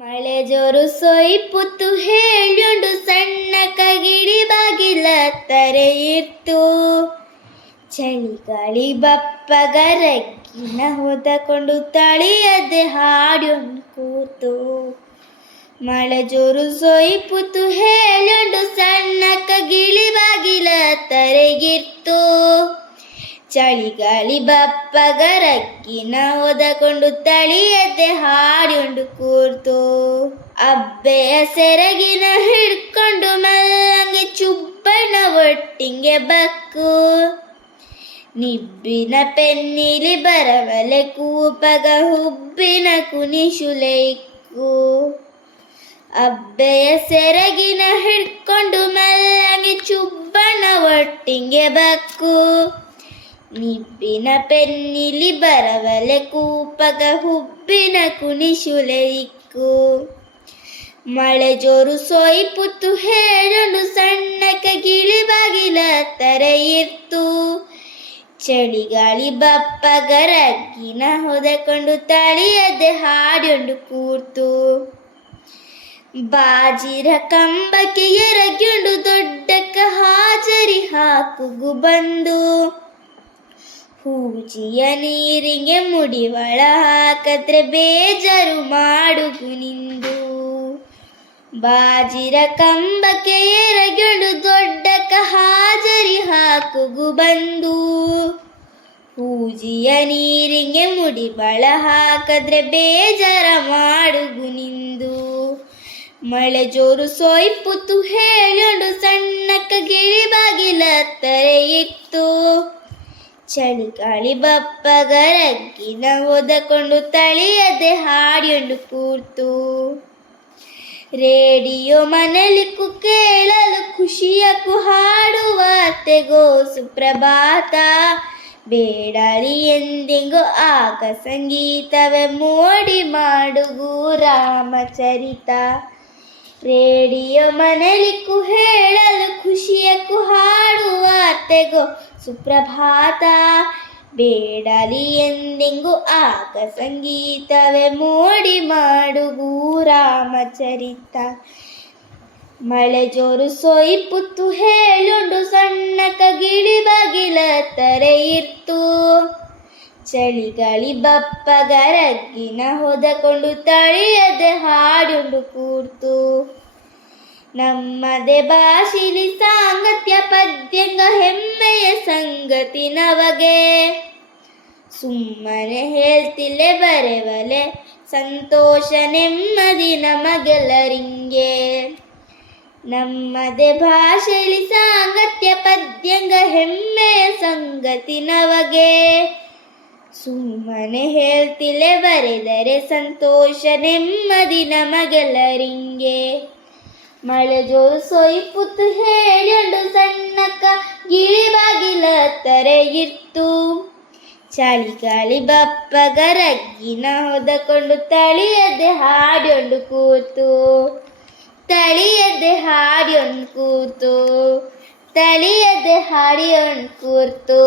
ಮಳೆ ಜೋರು ಸೊಯ್ಪುತ್ತು, ಹೇಳುಂಡು ಸಣ್ಣ ಕಗಿಡಿ ಬಾಗಿಲ ತರ ಚಳಿಗಳಿ ಬಪ್ಪ ಗಾಳಿ ಬಪ್ಪಗರಗಿನ ಹೊದಕೊಂಡು ತಳಿಯದೆ ಹಾಡ್ಯೊಂಡು ಕೂತು. ಮಳೆ ಜೋರು ಸೊಯ್ಪುತ್ತು, ಹೇಳುಂಡು ಸಣ್ಣ ಕಗಿಳಿ ಬಾಗಿಲ ತರೆಗಿರ್ತು ಚಳಿ ಗಾಳಿ ಬಪ್ಪಗರಕ್ಕಿನ ಒದಕೊಂಡು ತಳಿಯದೆ ಹಾಡಿಕೊಂಡು ಕೂರ್ತು. ಅಬ್ಬೆಯ ಸೆರಗಿನ ಹಿಡ್ಕೊಂಡು ಮಲ್ಲಂಗೆ ಚುಬ್ಬನ ಒಟ್ಟಿಂಗೆ ಬಕ್ಕು. ನಿಬ್ಬಿನ ಪೆನ್ನಿಲಿ ಬರವಲೆ ಕೂಪಗ ಹುಬ್ಬಿನ ಕುನಿಶುಲೆ ಇಕ್ಕು. ಅಬ್ಬೆಯ ಸೆರಗಿನ ಹಿಡ್ಕೊಂಡು ಮಲ್ಲಂಗೆ ಚುಬ್ಬನ ಒಟ್ಟಿಂಗೆ ಬಕ್ಕು. ನಿಬ್ಬಿನ ಪೆನ್ನಿಲಿ ಬರವಲೆ ಕೂಪಗ ಹುಬ್ಬಿನ ಕುಣಿಶುಲೆಯಿಕ್ಕು ಮಳೆ ಜೋರು ಸೊಯ್ಪುತ್ತು ಹೇಳಲು ಸಣ್ಣಕ ಗಿಳಿ ಬಾಗಿಲ ತರ ಇರ್ತು. ಚಳಿಗಾಳಿ ಬಪ್ಪಗರಗ್ಗಿನ ಹೊದಕೊಂಡು ತಳಿಯದೆ ಹಾಡೊಂಡು ಕೂರ್ತು. ಬಾಜಿರ ಕಂಬಕ್ಕೆ ಎರಗೊಂಡು ದೊಡ್ಡಕ್ಕ ಹಾಜರಿ ಹಾಕುಗು ಬಂದು. ಹೂಜಿಯ ನೀರಿಗೆ ಮುಡಿವಳ ಹಾಕದ್ರೆ ಬೇಜರು ಮಾಡುಗು ನಿಂದು. ಬಾಜಿರ ಕಂಬಕ್ಕೆ ಎರಗಳು ದೊಡ್ಡಕ ಹಾಜರಿ ಹಾಕುಗು ಬಂದು. ಪೂಜಿಯ ನೀರಿಗೆ ಮುಡಿಬಳ ಹಾಕದ್ರೆ ಬೇಜಾರ ಮಾಡುಗು ನಿಂದು. ಮಳೆ ಜೋರು ಸೊಯ್ಪುತು ಹೇಳ್ಯೊಂಡು ಸಣ್ಣಕ್ಕ ಗಿಳಿ ಬಾಗಿಲ ಇತ್ತು ಚಳಿಗಾಳಿ ಬಪ್ಪಗರಗ್ಗಿನ ಓದಕೊಂಡು ತಳಿಯದೆ ಹಾಡಿಯೊಂಡು ಕೂರ್ತು. ರೇಡಿಯೋ ಮನಲಿಕ್ಕು ಕೇಳಲು ಖುಷಿಯಕ್ಕೂ ಹಾಡುವ ತೆಗೋ ಸುಪ್ರಭಾತ. ಬೇಡಾಳಿ ಎಂದಿಗೂ ಆಗ ಸಂಗೀತವೇ ಮೋಡಿ ಮಾಡುಗು ರಾಮಚರಿತ. ರೇಡಿಯೋ ಮನಲಿಕ್ಕು ಹೇಳಲು ಖುಷಿಯಕ್ಕೂ ಹಾಡುವ ತೆಗೋ ಸುಪ್ರಭಾತ. ಬೇಡಲಿ ಎಂದೆಂಗು ಆಗ ಸಂಗೀತವೇ ಮೋಡಿ ಮಾಡುಗು ರಾಮಚರಿತ ಮಳೆ ಜೋರು ಸೊಯ್ಪುತ್ತು ಹೇಳುಂಡು ಸಣ್ಣ ಕಗಿಳಿ ಬಗಿಲ ತರೆಯಿರ್ತು ಚಳಿಗಳಿ ಚಳಿಗಾಳಿ ಬಪ್ಪಗರಗ್ಗಿನ ಹೊದಕೊಂಡು ತಳಿಯದೆ ಹಾಡುಂಡು ಕೂರ್ತು ನಮ್ಮದೆ ಭಾಷಿಲಿ ಸಾಂಗತ್ಯ ಪದ್ಯಂಗ ಹೆಮ್ಮೆಯ ಸಂಗತಿ ನವಗೆ. ಸುಮ್ಮನೆ ಹೇಳ್ತಿಲೆ ಬರೆವಲೆ, ಸಂತೋಷ ನೆಮ್ಮದಿ ನಮಗೆಲ್ಲರಿಂಗೆ. ನಮ್ಮದೇ ಭಾಷೆಲಿ ಸಾಂಗತ್ಯ ಪದ್ಯಂಗ ಹೆಮ್ಮೆಯ ಸಂಗತಿ ನವಗೆ. ಸುಮ್ಮನೆ ಹೇಳ್ತಿಲೆ ಬರೆದರೆ ಸಂತೋಷ ನೆಮ್ಮದಿ ನಮಗೆಲ್ಲರಿಂಗೆ. ಮಳೆ ಜೋರು ಸೊಯ್ಪುತ್ತು ಹೇಳ್ಯಂಡು ಸಣ್ಣಕ್ಕ ಗಿಳಿ ಬಾಗಿಲ ತರ ಇರ್ತು ಬಪ್ಪ ಬಪ್ಪಗರಗ್ಗಿನ ಹೊದಕೊಂಡು ತಳಿಯದೆ ಹಾಡ್ಯೊಂಡು ಕೂತು. ತಳಿಯದೆ ಹಾಡಿಯೊಂದು ಕೂತು. ತಳಿಯದೆ ಹಾಡಿಯೊಂದು ಕೂರ್ತು.